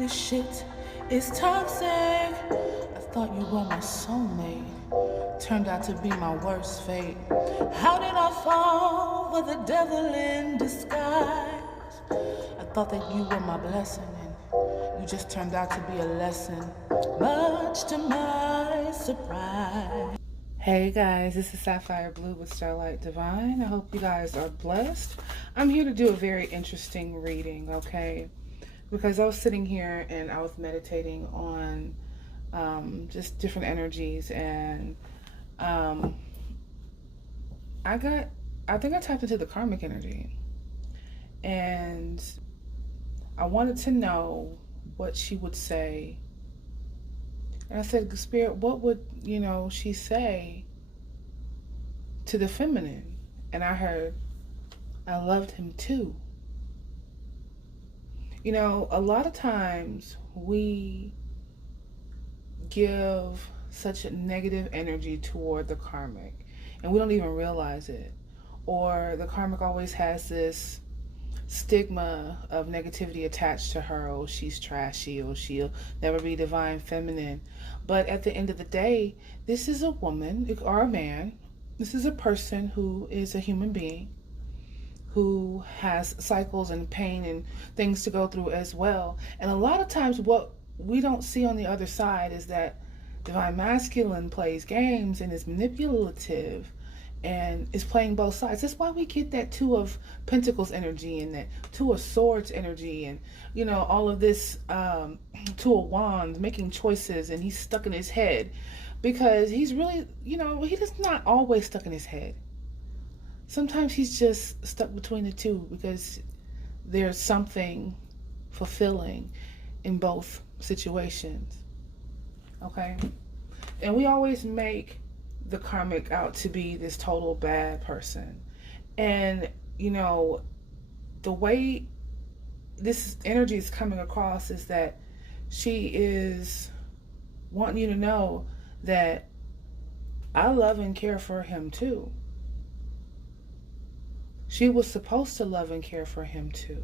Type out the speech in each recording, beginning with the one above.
This shit is toxic. I thought you were my soulmate. Turned out to be my worst fate. How did I fall for the devil in disguise? I thought that you were my blessing, and you just turned out to be a lesson, much to my surprise. Hey guys, this is Sapphire Blu with Starlight Divine. I hope you guys are blessed. I'm here to do a very interesting reading, okay? Because I was sitting here and I was meditating on just different energies, and I think I tapped into the karmic energy, and I wanted to know what she would say. And I said, Spirit, what would, she say to the feminine? And I heard, I loved him too. A lot of times we give such a negative energy toward the karmic, and we don't even realize it. Or the karmic always has this stigma of negativity attached to her. Oh, she's trashy, or she'll never be divine feminine. But at the end of the day, this is a woman or a man. This is a person who is a human being, who has cycles and pain and things to go through as well. And a lot of times what we don't see on the other side is that divine masculine plays games and is manipulative and is playing both sides. That's why we get that Two of Pentacles energy and that Two of Swords energy, and all of this Two of Wands, making choices, and he's stuck in his head because he's really, he does not always stuck in his head. Sometimes he's just stuck between the two because there's something fulfilling in both situations. Okay? And we always make the karmic out to be this total bad person. And, the way this energy is coming across is that she is wanting you to know that I love and care for him too. She was supposed to love and care for him too.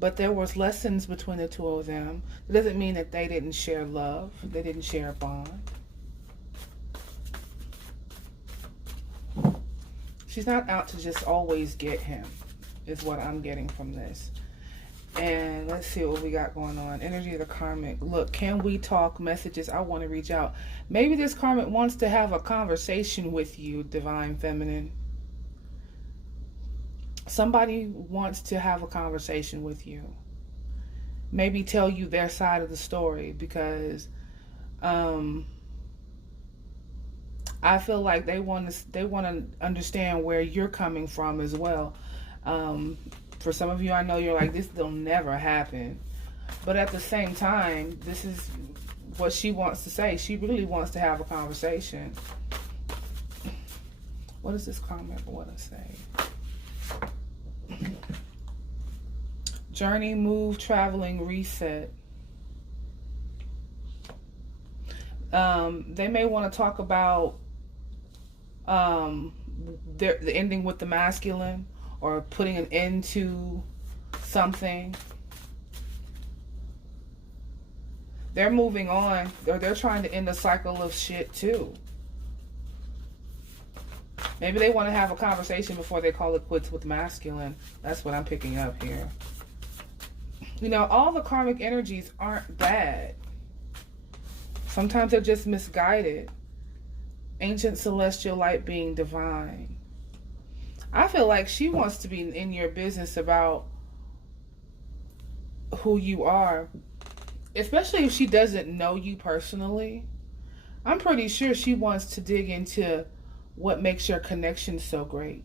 But there was lessons between the two of them. It doesn't mean that they didn't share love. They didn't share a bond. She's not out to just always get him, is what I'm getting from this. And let's see what we got going on. Energy of the karmic. Look, can we talk? Messages. I want to reach out. Maybe this karmic wants to have a conversation with you, divine feminine. Somebody wants to have a conversation with you. Maybe tell you their side of the story, because I feel like they want to understand where you're coming from as well. For some of you, I know you're like, this will never happen. But at the same time, this is what she wants to say. She really wants to have a conversation. What does this karmic want to say? Journey, move, traveling, reset. They may want to talk about the ending with the masculine, or putting an end to something. They're moving on, or they're trying to end a cycle of shit too. Maybe they want to have a conversation before they call it quits with masculine. That's what I'm picking up here. All the karmic energies aren't bad. Sometimes they're just misguided. Ancient celestial light being divine. I feel like she wants to be in your business about who you are, especially if she doesn't know you personally. I'm pretty sure she wants to dig into what makes your connection so great.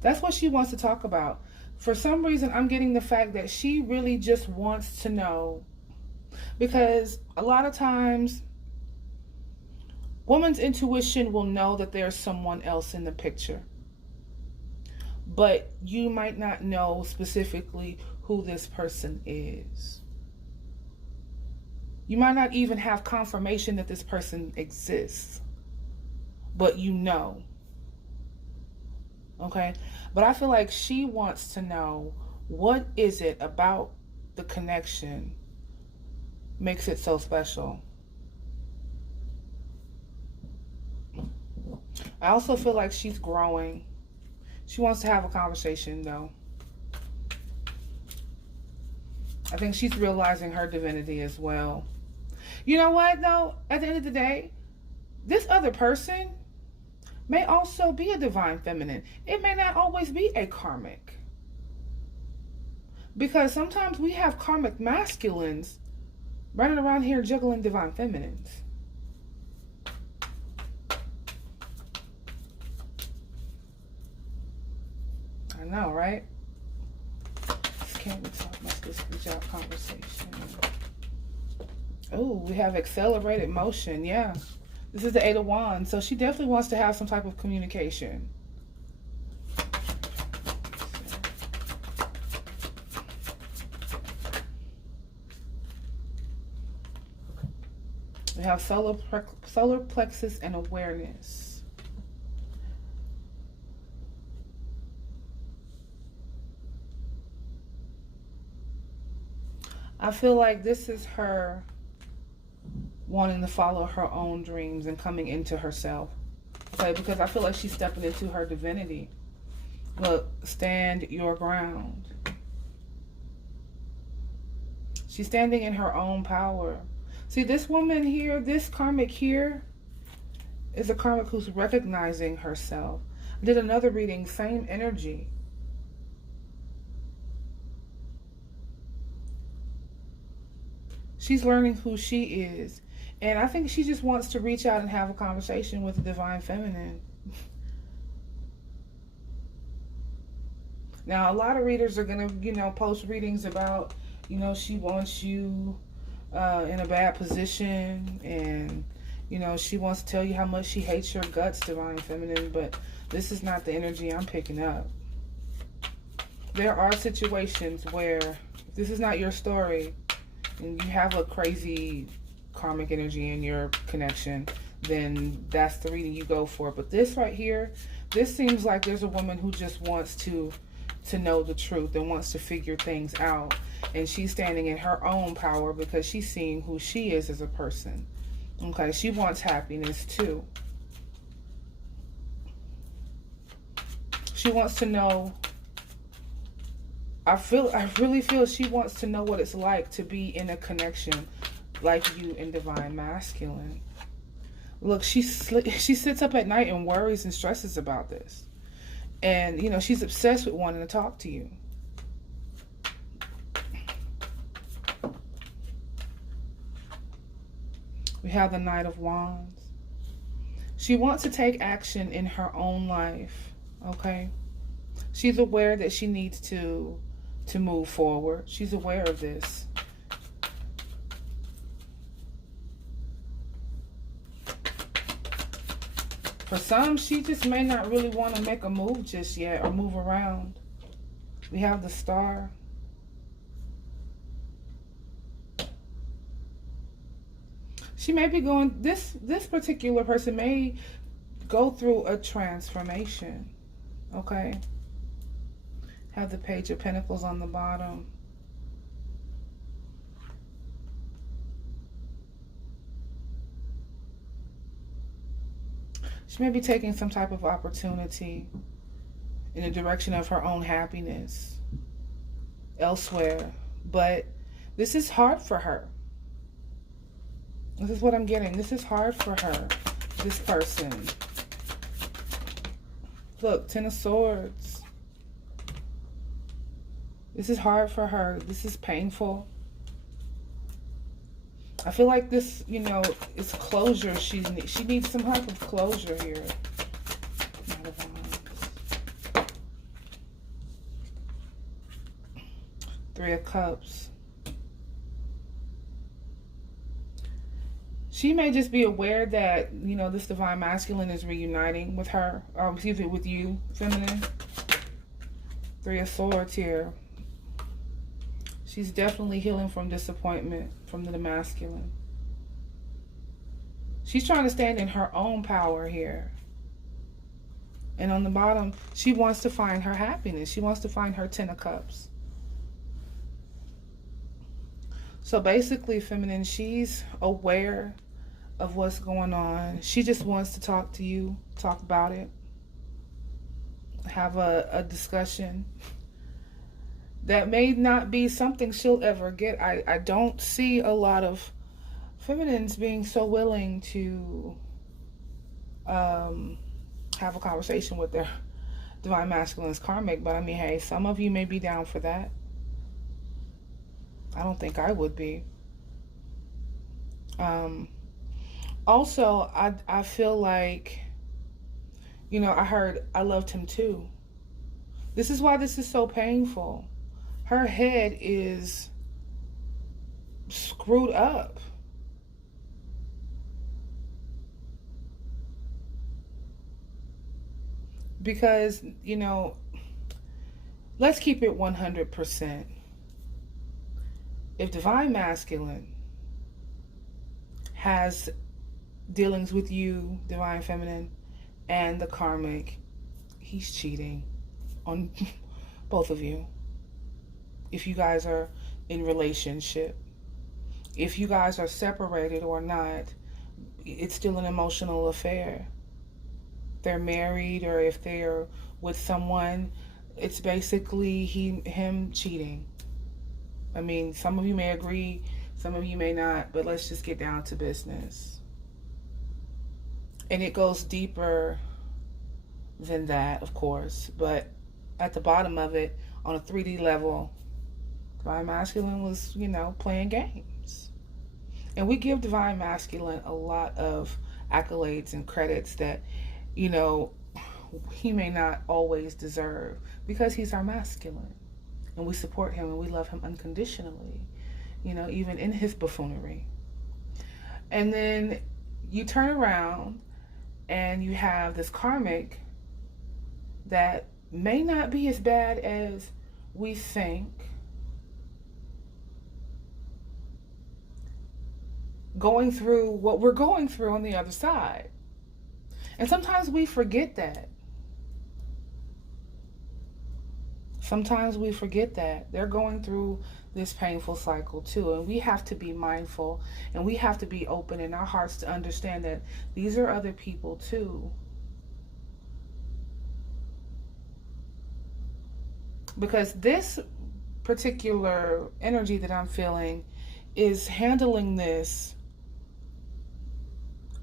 That's what she wants to talk about. For some reason, I'm getting the fact that she really just wants to know, because a lot of times woman's intuition will know that there's someone else in the picture, but you might not know specifically who this person is. You might not even have confirmation that this person exists, but you know. Okay? But I feel like she wants to know, what is it about the connection makes it so special? I also feel like she's growing. She wants to have a conversation, though. I think she's realizing her divinity as well. You know what, though? At the end of the day, this other person may also be a divine feminine. It may not always be a karmic. Because sometimes we have karmic masculines running around here juggling divine feminines. I know, right? Can't we talk about this reach out conversation? Oh, we have accelerated motion. Yeah. This is the Eight of Wands. So she definitely wants to have some type of communication. We have solar plexus and awareness. I feel like this is her wanting to follow her own dreams and coming into herself. Okay, because I feel like she's stepping into her divinity. Look, stand your ground. She's standing in her own power. See, this woman here, this karmic here, is a karmic who's recognizing herself. I did another reading, same energy. She's learning who she is. And I think she just wants to reach out and have a conversation with the divine feminine. Now, a lot of readers are going to, post readings about, she wants you in a bad position. And, she wants to tell you how much she hates your guts, divine feminine. But this is not the energy I'm picking up. There are situations where, if this is not your story, and you have a crazy karmic energy in your connection, then that's the reading you go for. But this right here, this seems like there's a woman who just wants to know the truth and wants to figure things out. And she's standing in her own power because she's seeing who she is as a person. Okay, she wants happiness too. She wants to know, I really feel she wants to know what it's like to be in a connection like you in divine masculine. Look, she sits up at night and worries and stresses about this. And, she's obsessed with wanting to talk to you. We have the Knight of Wands. She wants to take action in her own life, okay? She's aware that she needs to move forward. She's aware of this. For some, she just may not really want to make a move just yet or move around. We have the Star. She may be going, this particular person may go through a transformation, okay? Have the Page of Pentacles on the bottom. She may be taking some type of opportunity in the direction of her own happiness elsewhere. But this is hard for her. This is what I'm getting. This is hard for her, this person. Look, Ten of Swords. This is hard for her. This is painful. I feel like this, is closure. She needs some type of closure here. Three of Cups. She may just be aware that, this divine masculine is reuniting with her, or excuse me, with you, feminine. Three of Swords here. She's definitely healing from disappointment from the masculine. She's trying to stand in her own power here. And on the bottom, she wants to find her happiness. She wants to find her 10 of cups. So basically, feminine, she's aware of what's going on. She just wants to talk to you, talk about it, have a discussion. That may not be something she'll ever get. I don't see a lot of feminines being so willing to have a conversation with their divine masculine's karmic. But I mean, hey, some of you may be down for that. I don't think I would be. Also, I feel like, you know, I heard I loved him too. This is why this is so painful. Her head is screwed up. Because, you know, let's keep it 100%. If divine masculine has dealings with you, divine feminine, and the karmic, he's cheating on both of you. If you guys are in relationship, if you guys are separated or not, it's still an emotional affair. They're married, or if they're with someone, it's basically him cheating. I mean, some of you may agree, some of you may not, but let's just get down to business. And it goes deeper than that, of course, but at the bottom of it, on a 3D level, divine masculine was, you know, playing games. And we give divine masculine a lot of accolades and credits that, you know, he may not always deserve, because he's our masculine. And we support him and we love him unconditionally, you know, even in his buffoonery. And then you turn around and you have this karmic that may not be as bad as we think, going through what we're going through on the other side. And sometimes we forget that. Sometimes we forget that they're going through this painful cycle too. And we have to be mindful, and we have to be open in our hearts to understand that these are other people too. Because this particular energy that I'm feeling is handling this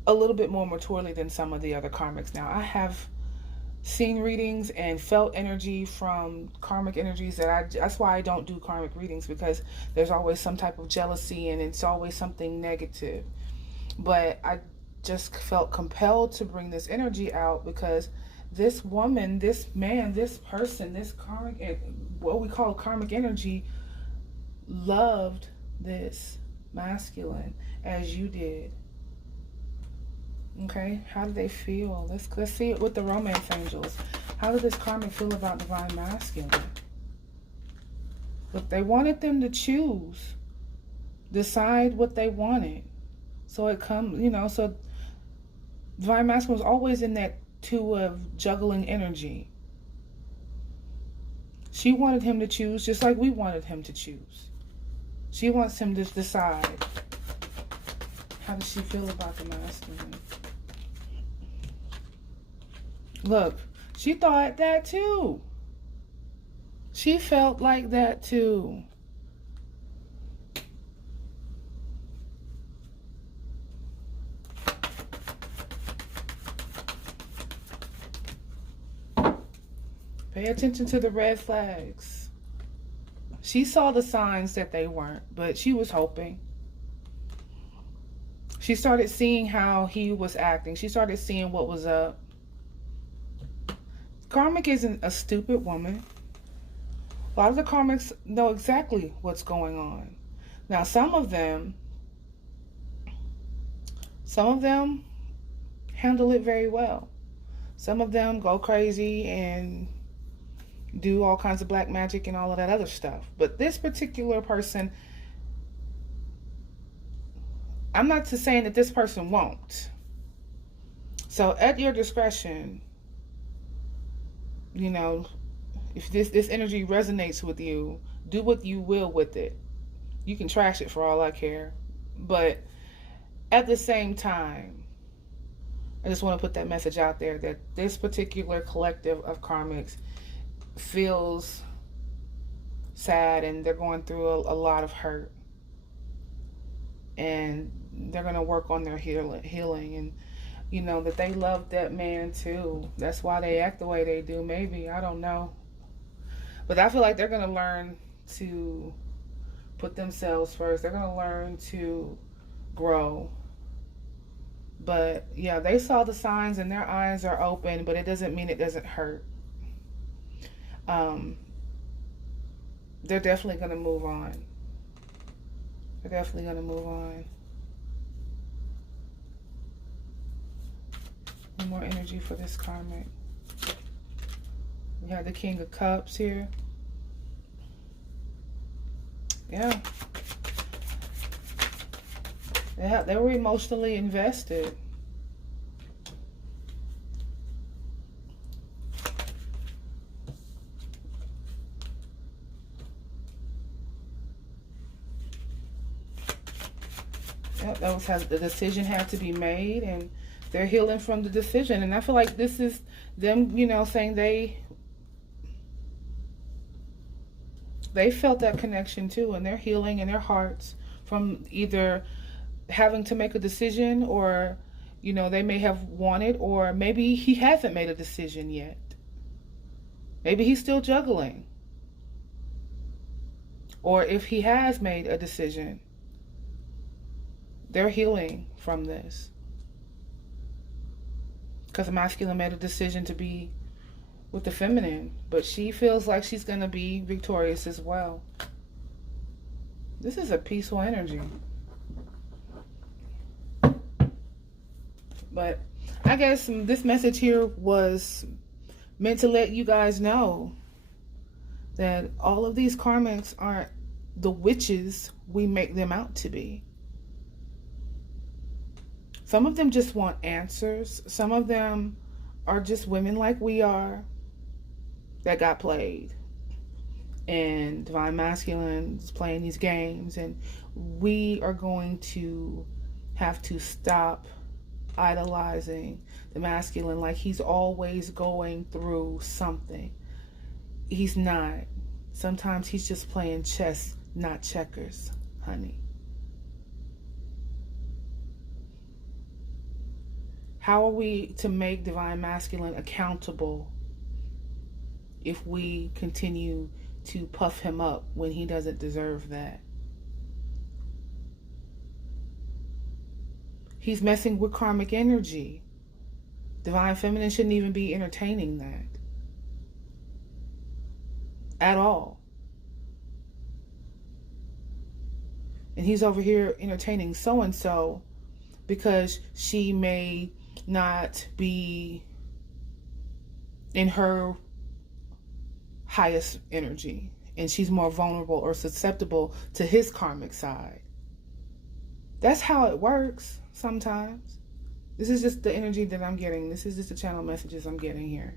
a little bit more maturely than some of the other karmics. Now, I have seen readings and felt energy from karmic energies that's why I don't do karmic readings, because there's always some type of jealousy and it's always something negative. But I just felt compelled to bring this energy out because this woman, this man, this person, this karmic, what we call karmic energy, loved this masculine as you did. Okay, how do they feel? Let's see it with the romance angels. How did this karmic feel about divine masculine? Look, they wanted them to choose, decide what they wanted. So it comes, you know, so divine masculine was always in that two of juggling energy. She wanted him to choose just like we wanted him to choose. She wants him to decide. How does she feel about the masculine? Look, she thought that too. She felt like that too. Pay attention to the red flags. She saw the signs that they weren't, but she was hoping. She started seeing how he was acting. She started seeing what was up. Karmic isn't a stupid woman. A lot of the karmics know exactly what's going on. Now, some of them handle it very well. Some of them go crazy and do all kinds of black magic and all of that other stuff. But this particular person, I'm not saying that this person won't. So at your discretion, You know, if this energy resonates with you, do what you will with it. You can trash it for all I care. But at the same time, I just want to put that message out there that this particular collective of karmics feels sad and they're going through a lot of hurt. And they're going to work on their healing. And, you know, that they love that man too. That's why they act the way they do. Maybe. I don't know. But I feel like they're going to learn to put themselves first. They're going to learn to grow. But yeah, they saw the signs and their eyes are open, but it doesn't mean it doesn't hurt. They're definitely going to move on. They're definitely going to move on. One more energy for this karmic. We have the King of Cups here. Yeah. They were emotionally invested. Yep, that was how the decision had to be made, and they're healing from the decision. And I feel like this is them, you know, saying they felt that connection too, and they're healing in their hearts from either having to make a decision, or, you know, they may have wanted, or maybe he hasn't made a decision yet. Maybe he's still juggling. Or if he has made a decision, they're healing from this. Because the masculine made a decision to be with the feminine, but she feels like she's going to be victorious as well. This is a peaceful energy. But I guess this message here was meant to let you guys know that all of these karmics aren't the witches we make them out to be. Some of them just want answers. Some of them are just women like we are that got played. And Divine Masculine is playing these games. And we are going to have to stop idolizing the masculine like he's always going through something. He's not. Sometimes he's just playing chess, not checkers, honey. How are we to make Divine Masculine accountable if we continue to puff him up when he doesn't deserve that? He's messing with karmic energy. Divine Feminine shouldn't even be entertaining that at all. And he's over here entertaining so-and-so because she may not be in her highest energy and she's more vulnerable or susceptible to his karmic side. That's how it works sometimes. This is just the energy that I'm getting. This is just the channel messages I'm getting here.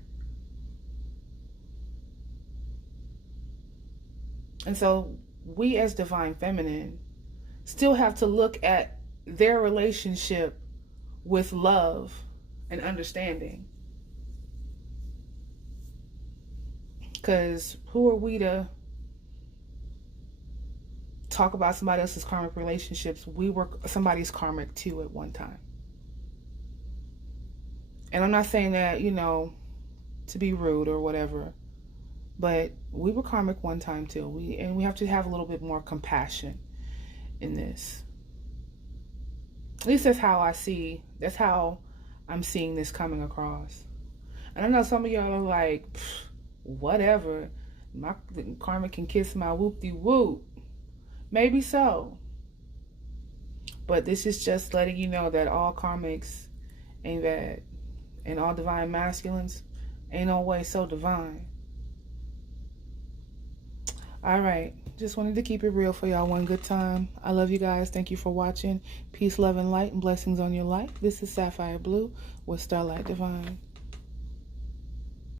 And so we as Divine Feminine still have to look at their relationship with love and understanding. Because who are we to talk about somebody else's karmic relationships? We were somebody's karmic too at one time. And I'm not saying that, you know, to be rude or whatever, but we were karmic one time too. We have to have a little bit more compassion in this. At least that's how that's how I'm seeing this coming across. And I know some of y'all are like, whatever, my karma can kiss my whoop-de-whoop. Maybe so. But this is just letting you know that all karmics ain't bad. And all Divine Masculines ain't always so divine. Alright, just wanted to keep it real for y'all one good time. I love you guys. Thank you for watching. Peace, love, and light, and blessings on your life. This is Sapphire Blue with Starlight Divine.